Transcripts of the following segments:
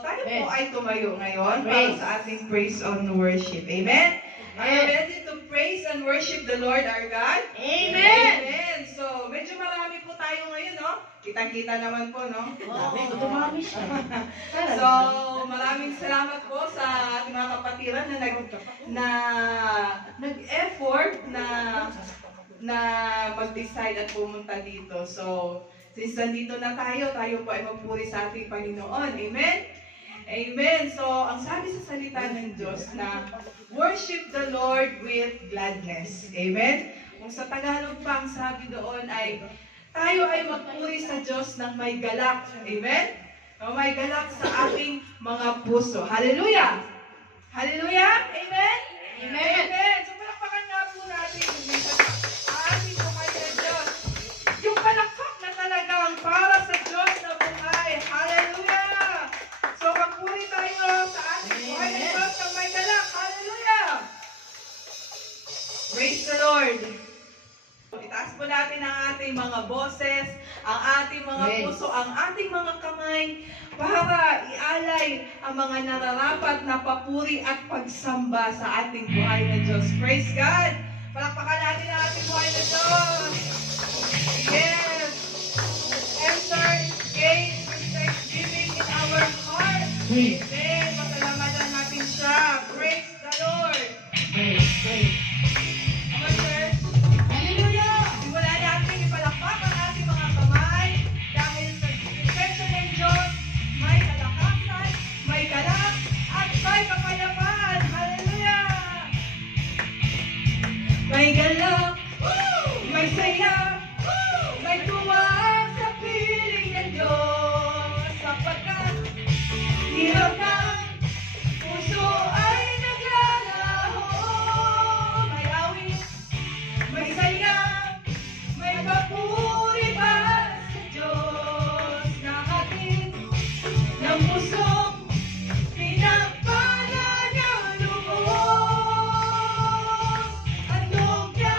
tayo po ay tumayo ngayon para sa ating praise and worship. Amen? Are you ready to praise and worship the Lord our God? Amen! Amen! So, medyo marami po tayo ngayon, no? Kitang-kita naman po, no? Dumami siya. So, maraming salamat po sa ating mga kapatiran na nag-effort na mag-decide at pumunta dito. So, since nandito na tayo po ay magpuri sa ating Panginoon. Amen? Amen. So, ang sabi sa salita ng Diyos na worship the Lord with gladness. Amen? Kung sa Tagalog pa, ang sabi doon ay tayo ay magpuri sa Diyos ng may galak. Amen? O may galak sa ating mga puso. Hallelujah! Hallelujah! Amen? Amen. Amen! So, palakpakan nga po natin yung ating buhay na Diyos. Yung palakpak na talagang para sa Diyos na buhay. Hallelujah! So, magpuri tayo sa ating buhay na Diyos ng may galak. Hallelujah! Praise the Lord! Itaas po natin ang ating mga boses, ang ating mga puso, ang ating mga kamay para ialay ang mga nararapat na papuri at pagsamba sa ating buhay na Diyos. Praise God! Palakpakan natin ang ating buhay na Diyos! Yes! Enter His gates with thanksgiving in our heart. Amen! Pasalamatan natin siya. Praise the Lord! Mga church, simulan natin ipalakpak ang ating mga kamay dahil sa presensya ng Diyos, may kalakasan, may galak, at may kapayapaan. Hallelujah! May galak, may saya, may tuwa sa piling ng Diyos, sapagkat hirap ng puso ay naglalaho. May awit, may saya, may papuri pa sa Diyos na hatid ng pusong pinagpala niyang lubos. Handog niya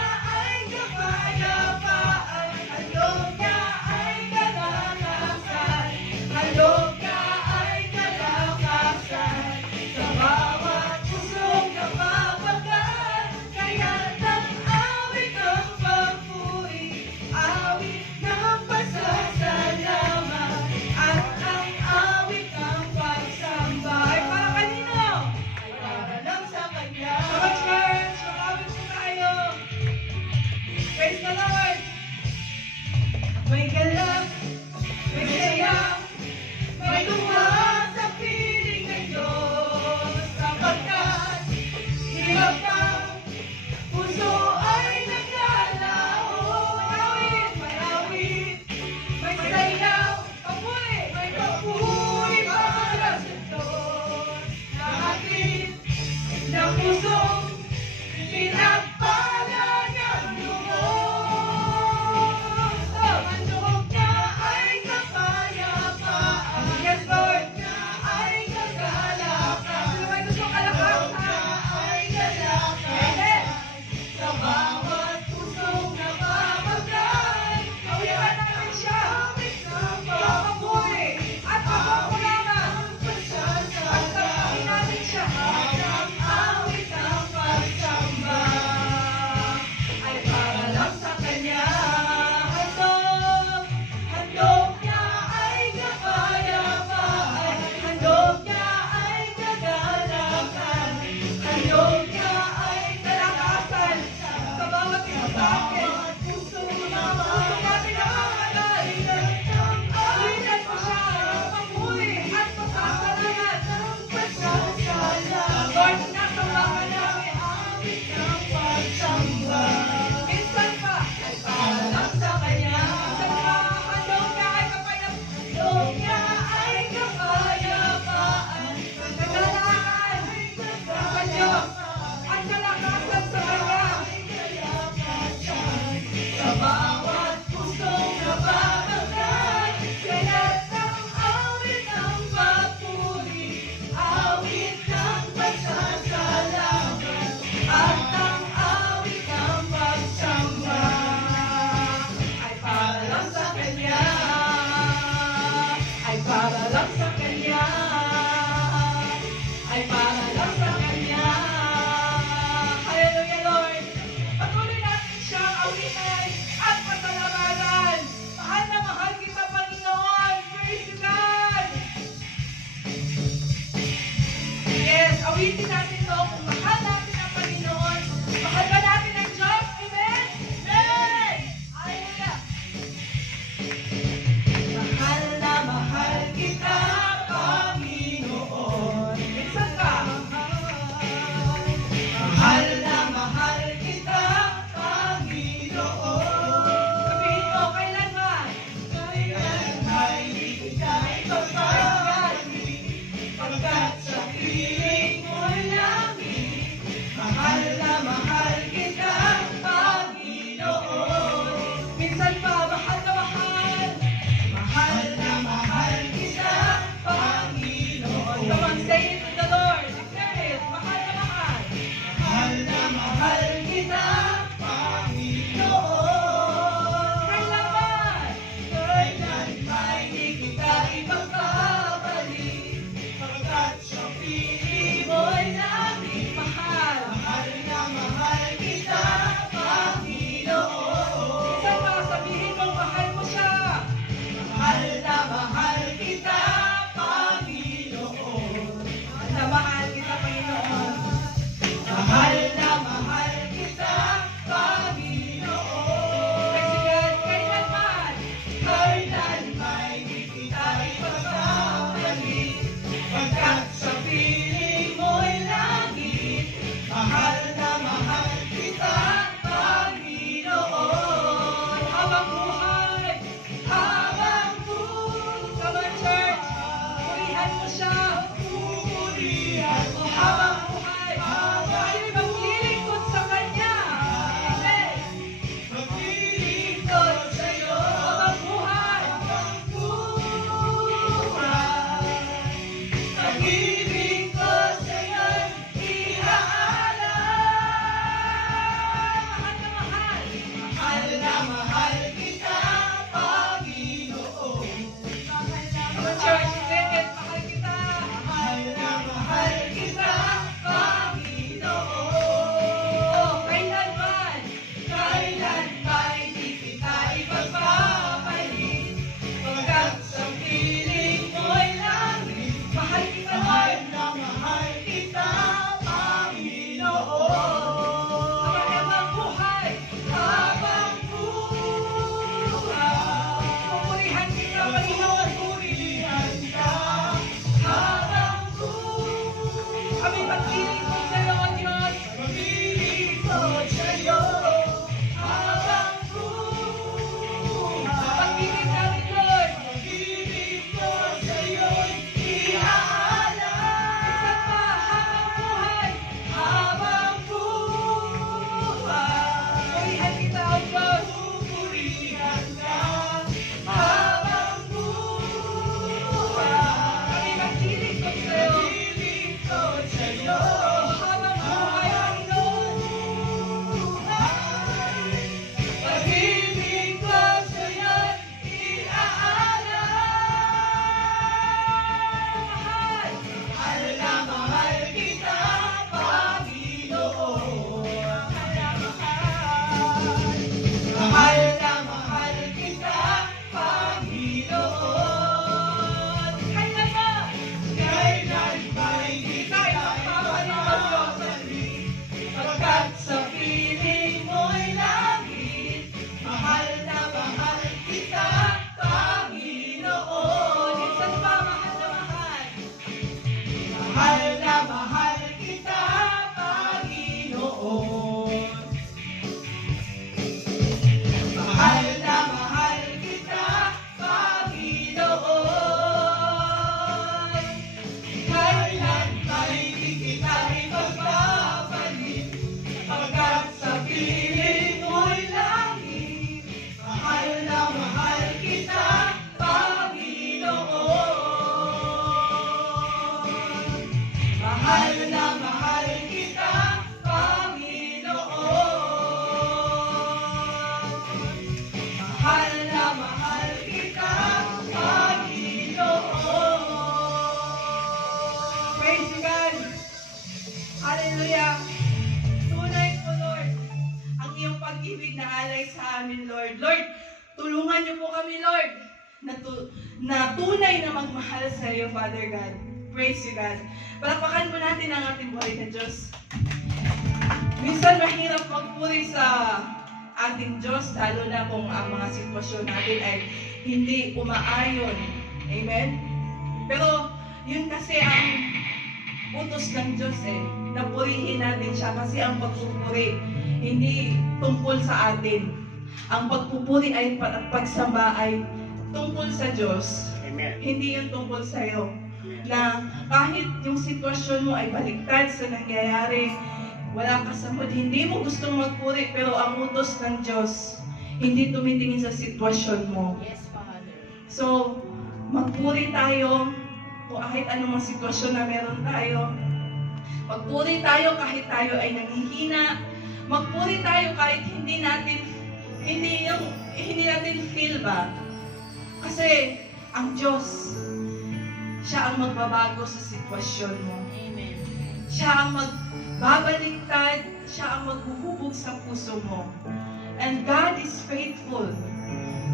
Awitin natin ito kung mahal natin ang Panginoon. Mahal ba natin ang Diyos? Amen? Amen! Hallelujah! Mahal na mahal kita, Panginoon. Minsan ka. Mahal na mahal kita, Panginoon. Sabihin mo, kailanman? Kailanman hindi kita ipagpapali, pagkat sa piling mo'y langit. Mahal na mahal kita, Panginoon. Minsan pa, mahal na mahal. Mahal na mahal kita, Panginoon. Come on, say it to the Lord. Declare it. Mahal na mahal. Mahal na mahal kita, Panginoon. Kailanman? Kailanman hindi kita ipagpapali, pagkat sa piling mo'y langit. Mahal. Mahal na mahal kita, Panginoon. Minsan pa, sabihin mong mahal mo siya. Mahal na mahal kita, Panginoon. Mahal na mahal kita, Panginoon. Mahal na mahal kita, Panginoon. Kaibigan, kailanman? Kailanman hindi kita ipagpapali, pagkat sa piling mo'y langit. Mahal na mahal kita, Panginoon. Habang buhay, habang buhay. Come on, church. Purihan mo siya. Purihan mo. Habang buhay. Tayo'y maglilingkod sa Kanya. Amen. Maglilingkod sa'yo. Habang buhay. Habang buhay. Maglilingkod sa'yo'y ihaalay. Mahal na mahal. Mahal na mahal kita, Panginoon. Come on, church. Sing it. Mahal kita. Mahal na mahal kita, Panginoon. Kailanman? Kailanman hindi kita ipagpapalit, pagkat sa piling mo'y langit. Mahal kita, Lord. Mahal kita, Panginoon. Habang buhay, habang buhay. Pupurihan kita, Panginoon. Pupurihan ka, habang buhay. Kami maglilingkod sa'yo, O Diyos. Maglilingkod sa'yo, habang buhay. Pag-ibig namin, Lord. Maglilingkod sa'yo'y ihaalay. Minsan pa, habang buhay, habang buhay. Purihan kita, O Diyos. Pupurihan ka, habang buhay. Kami maglilingkod sa'yo. Maglilingkod sa'yo, habang buhay, Panginoon. Pag-ibig ko sa'yo'y ihaalay. Mahal na mahal kita, Panginoon. Mahal na mahal kita, Panginoon. Kailanman? Kailanman hindi tayo magpapalitan, pagkat sa piling mo'y langit. Mahal na mahal kita, Panginoon. Minsan pa, mahal na mahal. Mahal na mahal kita, Panginoon. Mahal na mahal kita, Panginoon. Kailanman hindi kita ipagpapalit, pagkat sa piling mo'y langit. Mahal na mahal kita, Panginoon. Mahal na mahal kita, Panginoon. Mahal na mahal kita, Panginoon. Praise you, God. Hallelujah. Tunay po, Lord, ang iyong pag-ibig na alay sa amin, Lord. Lord, tulungan niyo po kami, Lord, na tunay na magmahal sa iyo, Father God. Praise you, God. Palakpakan po natin ang ating buhay na Diyos. Minsan mahirap magpuri sa ating Diyos, lalo na kung ang mga sitwasyon natin ay hindi umaayon. Amen? Pero yun kasi ang utos ng Diyos napurihin natin siya kasi ang pagpupuri hindi tungkol sa atin. Ang pagpupuri ay pagsamba ay tungkol sa Diyos. Amen. Hindi yung tungkol sa iyo. Na kahit yung sitwasyon mo ay baliktad sa nangyayari, wala ka sa mood, hindi mo gustong magpuri, pero ang utos ng Diyos hindi tumitingin sa sitwasyon mo. Yes, Father. So, magpuri tayo kung kahit anumang sitwasyon na meron tayo. Magpuri tayo kahit tayo ay nanghihina. Magpuri tayo kahit hindi natin feel ba. Kasi ang Diyos, siya ang magbabago sa sitwasyon mo. Amen. Siya ang magbabaliktad, siya ang maghuhubog sa puso mo. And God is faithful.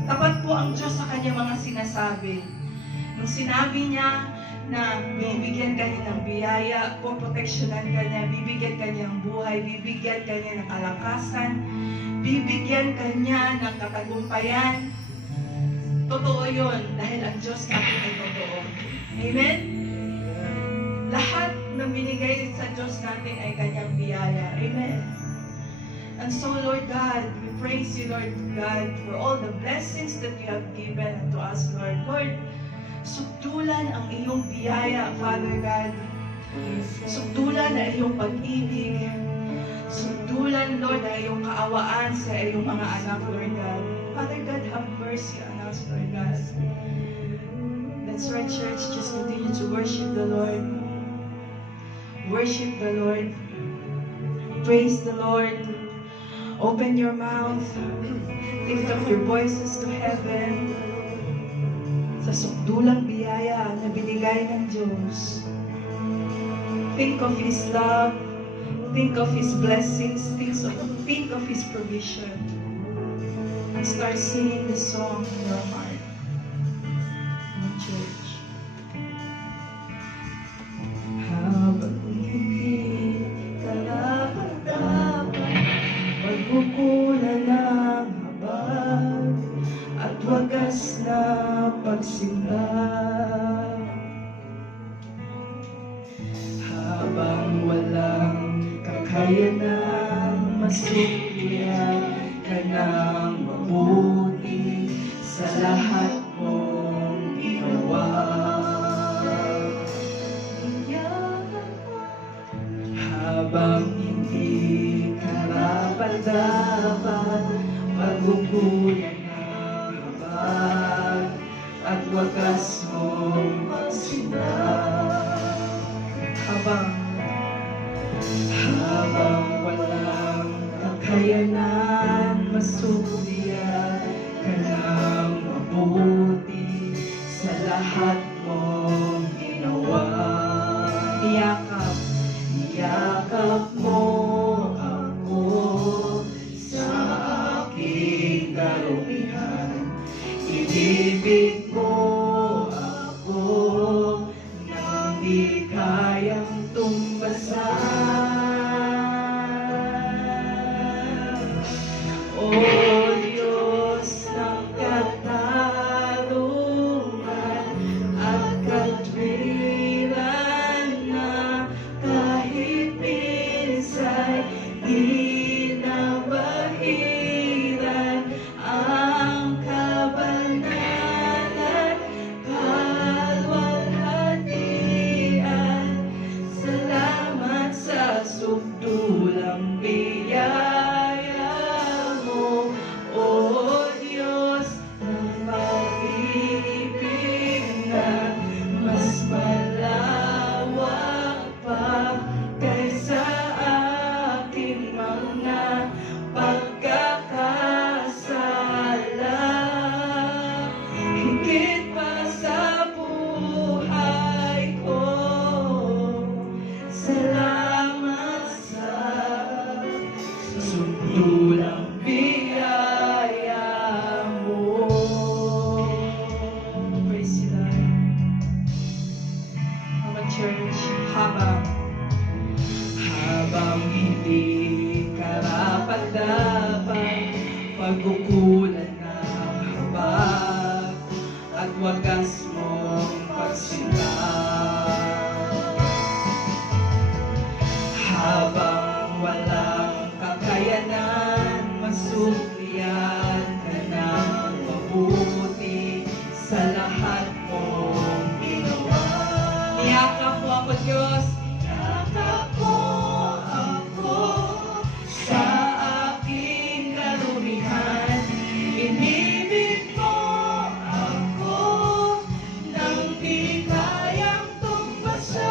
Tapat po ang Diyos sa kanyang mga sinasabi. Nung sinabi niya na bibigyan ka niya ng biyaya, poproteksyonan ka niya, bibigyan ka niya ng buhay, bibigyan ka niya ng kalakasan, bibigyan ka niya ng katagumpayan. Totoo yun, dahil ang Diyos natin ay totoo. Amen? Lahat ng binigay sa Diyos natin ay kanyang biyaya. Amen? And so, Lord God, we praise you, Lord God, for all the blessings that you have given unto us, Lord. Lord, sukdulan ang iyong biyaya, Father God. Sukdulan ang iyong pag-ibig. Sukdulan, Lord, ang iyong kaawaan sa iyong mga anak, Lord God. Father God, have mercy on us, Lord God. That's right, church. Just continue to worship the Lord. Worship the Lord. Praise the Lord. Open your mouth. Lift up your voices to heaven. Sa sukdulang biyaya na binigay ng Diyos. Think of His love. Think of His blessings. Think of His provision. And start singing the song in your heart. In church. Habang hindi ka dapat magkukunan ng habag at wagas na pagsimba. Habang walang kakayanang masuklian ka ng mabuti sa lahat mong ginawa. Habang hindi karapat-dapat magkukunan ng habag at wagas mong magsimba. Habang walang kakayanan masulian ka ng mabuti sa lahat mong ginawa. Iyakap mo ako sa aking karumihan. Inibig mo ako nang di kayang tumbasan. O Diyos ng katarungan at katwiran na kahit minsan di na bahiran ang kabanalan, kalwalhatian Church, habang hindi karapat-dapat, pagkukulan ng habag at wagas mong pagsinag. Habang walang kakayanan, masuklian ka ng mabuti sa lahat mong ginawa. Niyakap mo ako, Diyos. Niyakap mo ako sa aking kalumihan. Inibig mo ako nang di kayang tumpasan.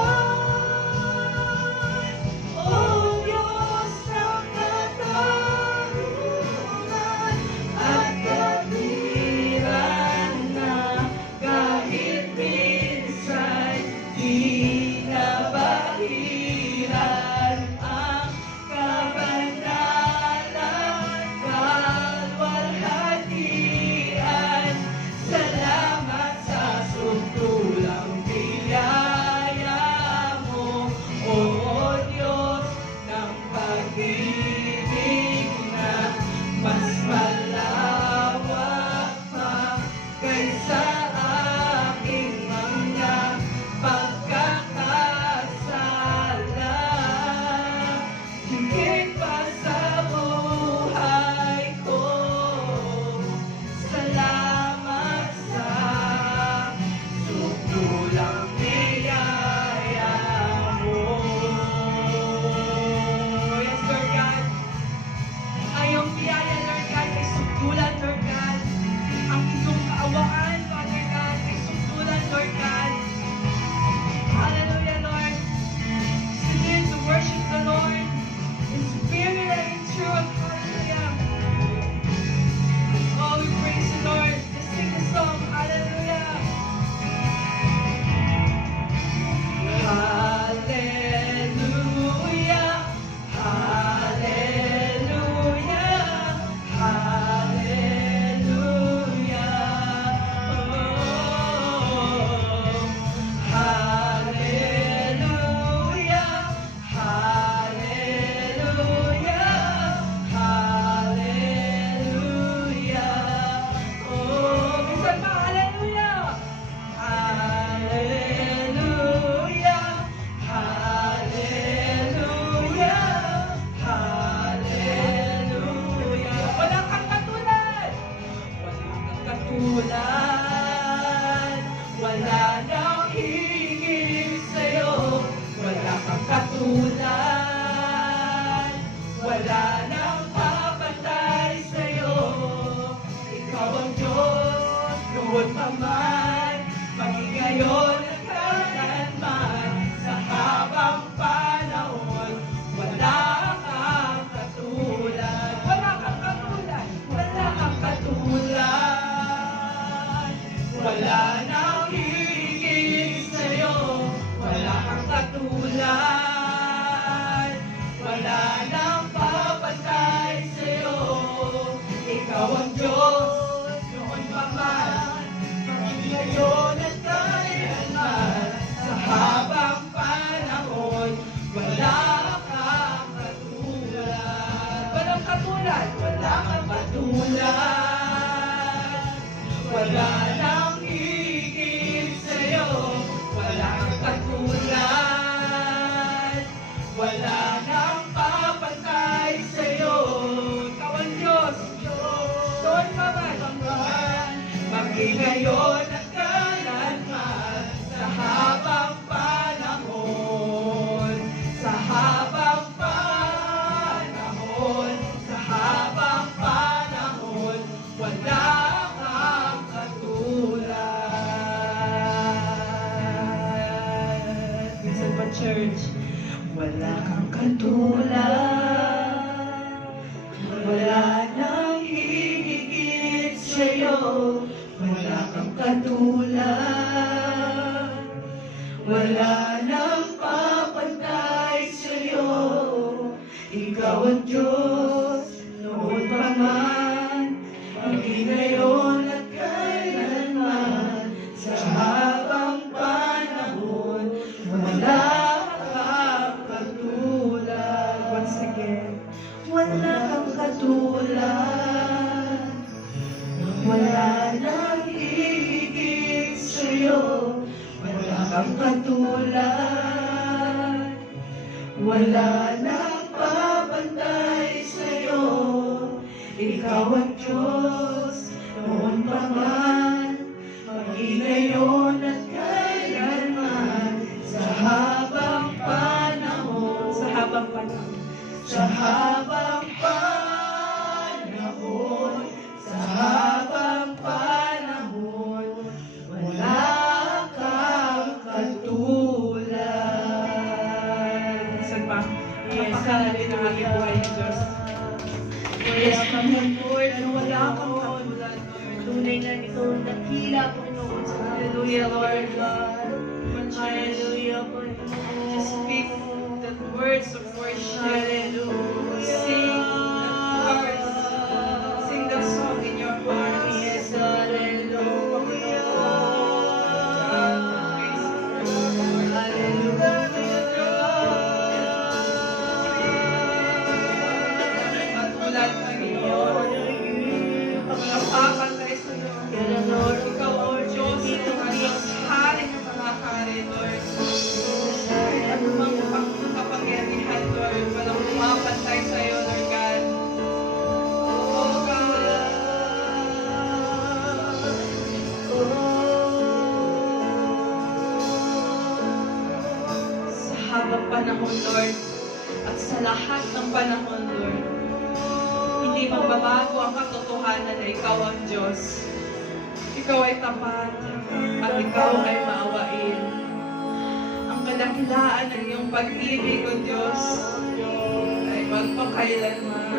O Diyos ng katarungan at kabutihan na kahit minsan di nabahiran ang kabanalan, kalwalhatian. Salamat sa sumpulang biyaya mo, O Diyos ng pag-ibig na mas malawak pa kaysa aking mga pagkakasala. Higit pa sa buhay ko, salamat sa sumpulang biyaya mo. Yes, Lord God. Ang iyong biyaya, Lord God, ay sumpulan, Lord God. Ang iyong kaawaan, Father God, ay sumpulan, Lord God. Hallelujah, Lord. Continue to worship the Lord in spirit and in truth. Hallelujah. Oh, we praise the Lord. Let's sing the song. Hallelujah. Hallelujah. Hallelujah. Hallelujah. Oh, hallelujah. Hallelujah. Hallelujah. Oh, minsan pa, hallelujah. Hallelujah. Hallelujah. Hallelujah. Wala kang katulad. Wala kang katulad. Wala nang higit sa'yo. Wala kang katulad. Wala nang papatay sa'yo. Ikaw ang Diyos, noon pa man, maging ngayon at kailanman. Sa habang panahon, wala kang katulad. Wala kang katulad. Wala kang katulad. Wala nang higit sa'yo. Wala kang katulad. Wala nang papatay sa'yo. Ikaw ang Diyos, noon pa man, maging ngayon at kailanman. Sa habang panahon, wala kang katulad. Walang katulad. Wala kang katulad. Wala nang higit sa'yo. Wala kang katulad. Wala nang papatay sa'yo. Ikaw ang Diyos. Doon pa man, maging ngayon at kailanman. Sa habang panahon. Sa habang panahon. Sa habang panahon. Wala kang katulad. Minsan pa, church, wala kang katulad. Wala nang higit sa'yo. Wala kang katulad. Wala nang papantay sa'yo. Ikaw ang Diyos, noon pa man, maging ngayon at kailanman. Sa habang panahon, wala Wala nang babantay sa'yo. Ikaw ang Diyos, noon pa man, maging ngayon at kailanman. Sa habang panahon, sa habang panahon, sa habang panahon, sa habang panahon, wala kang katulad. Saan pa? Napakahalin ang aking buhay ng Diyos. Wala kang Lord, wala kang katulad, Lord. Tunay na ito, nakila, Panginoon, sa Hallelujah, Lord God. Hallelujah, Panginoon. Just speak the words of worship. Sing the words. Sing the song in your heart. Yes, hallelujah. Matulad, Panginoon. Napapantay sa iyo. Lord, Ikaw ang Diyos, ang Diyos, hari ng mga hari, Lord. Anumang kapangyarihan, Lord, walang pumapantay sa iyo, Lord God. Oh, God. Sa habang panahon, Lord, at sa lahat ng panahon, Lord, hindi magbabago ang katotohanan na ikaw ang Diyos. Ikaw ay tapat at ikaw ay maawain. Ang kadakilaan ng iyong pag-ibig, O Diyos, ay magpakailanman.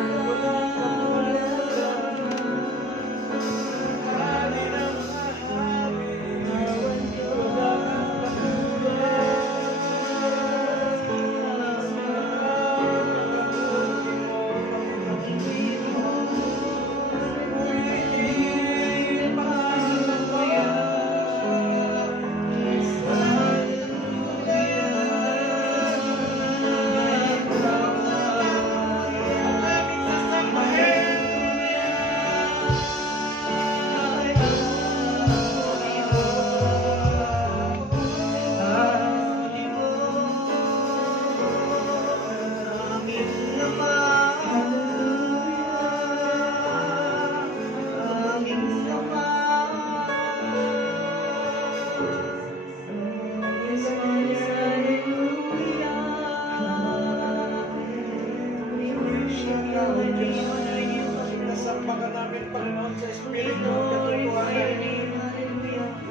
Nasampakan namin, Panginoon, sa Espiritu at katotohanan.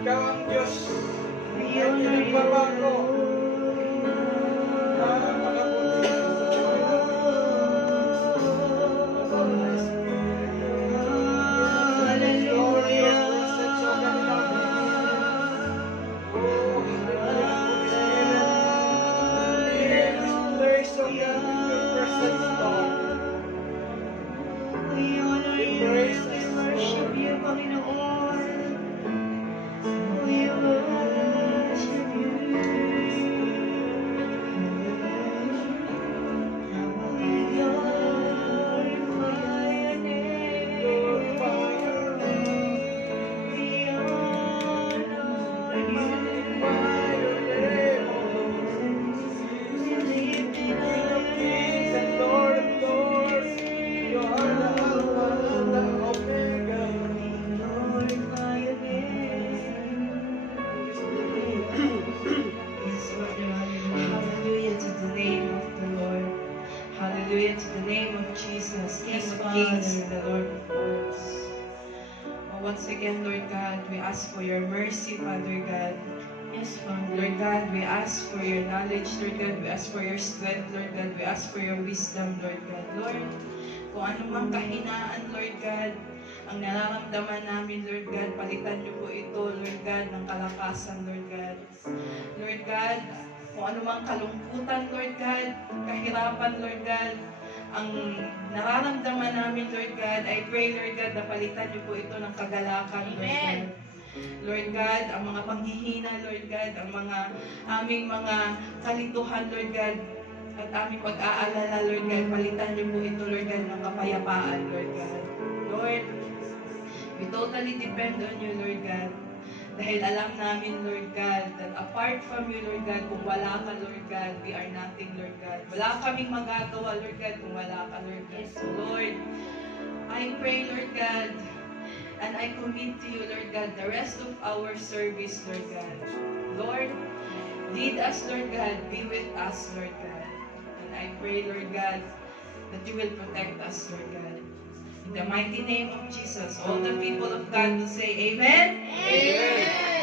Ikaw ang Diyos na hindi nagbabago. Napakabuti ka sa buhay namin. Lord, your presence, O God, namin. Oh, hallelujah. In this place, O God, with your presence, Lord. Embrace us, worship you, Panginoon. We worship you. We glorify your name. glorify your name. We honor you. Magnify your name, O Lord. We lift it King of up. kings and Lord of lords, you are the Alpha and the Omega. Glorify your name. Yes, Lord. Hallelujah to the name of the Lord. Hallelujah to the name of Jesus, King Yes, of Father. kings and the Lord of lords. Once again, Lord God, we ask for your mercy, Father God. Yes, Father. Lord God, we ask for your knowledge, Lord God. We ask for your strength, Lord God. We ask for your wisdom, Lord God. Lord, kung anumang kahinaan, Lord God, ang nararamdaman namin, Lord God, palitan niyo po ito, Lord God, ng kalakasan, Lord God. Lord God, kung anumang kalungkutan, Lord God, kahirapan, Lord God, ang nararamdaman namin, Lord God, I pray, Lord God, na palitan niyo po ito ng kagalakan, Lord Amen. God. Lord God, ang mga panghihina, Lord God, ang mga aming mga kalituhan, Lord God, at aming pag-aalala, Lord God, palitan niyo po ito, Lord God, ng kapayapaan, Lord God. Lord, we totally depend on you, Lord God. Dahil alam namin, Lord God, that apart from you, Lord God, kung wala ka, Lord God, we are nothing, Lord God. Wala kaming magagawa, Lord God, kung wala ka, Lord God. So, Lord, I pray, Lord God, and I commit to you, Lord God, the rest of our service, Lord God. Lord, lead us, Lord God. Be with us, Lord God. And I pray, Lord God, that you will protect us, Lord God. In the mighty name of Jesus, all the people of God will say, Amen. Amen.